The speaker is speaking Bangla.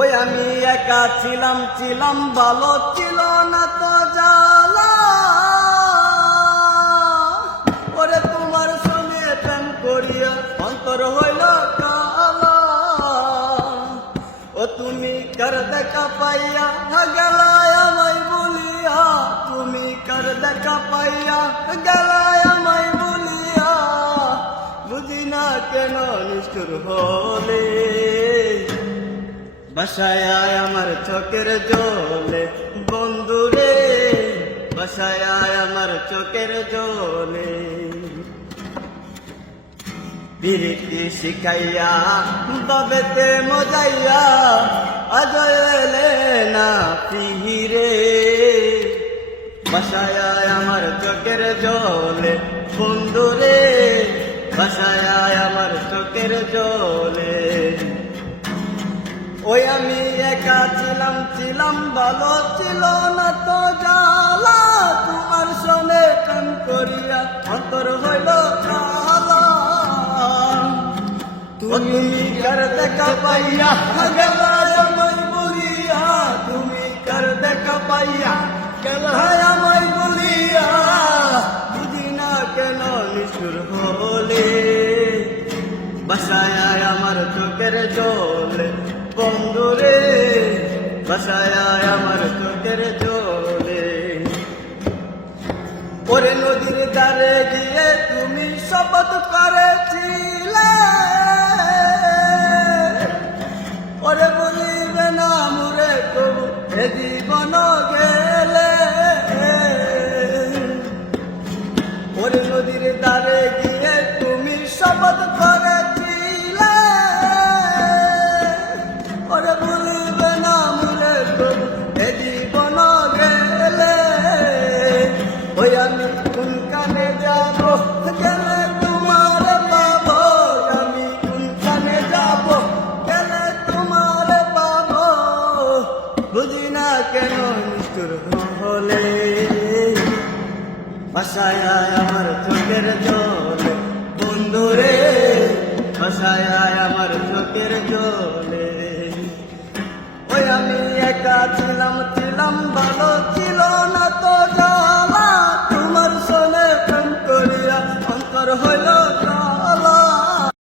ওই আমি একা ছিলাম ছিলাম ভালো, ছিল না তো জ্বালা। ওরে তোমার সঙ্গে প্রেম করিয়া অন্তর হইল কালা। ও তুমি কর দেখা পাইয়া গেলায় আমায় বলিয়া? তুমি কর দেখা পাইয়া গেলায় আমায় বলিয়া? বুঝি না কেন নিষ্ঠুর হলে। বাসায় আমার চোখের জলে। বন্ধুরে বাসায় আয় আমার চোখের জলে। বিরিতি শিখাইয়া বাবেতে মজাইয়া আজ এলে না পিহিরে বাসায় আমার চোখের জলে। বন্ধুরে বাসায় আয় আমার চোখের জলে। ওই আমি একা ছিলাম ছিলাম ভালো, ছিল না তো জ্বালা। তোমার সনে কান করিয়া অন্তর হইল তুমি কর দেখা পাইয়া গেলায় আমায় বলিয়া, তুমি কর দেখা পাইয়া গেলায় আমায় বলিয়া বুঝি না কেন নিষ্ঠুর হলে? বাসায় আমার চোখের জলে। বন্ধুরে বাসায় আমার চোখের জলে। ওরে নদীর দ্বারে গিয়ে তুমি শপথ করেছিলে। ওরে বলিবে না মুরে তবু এ জীবন গেলে বুঝি না কেন নিষ্ঠুর হলে আয় আমার চোখের জলে। বন্ধুরে আয় আমার চোখের জলে।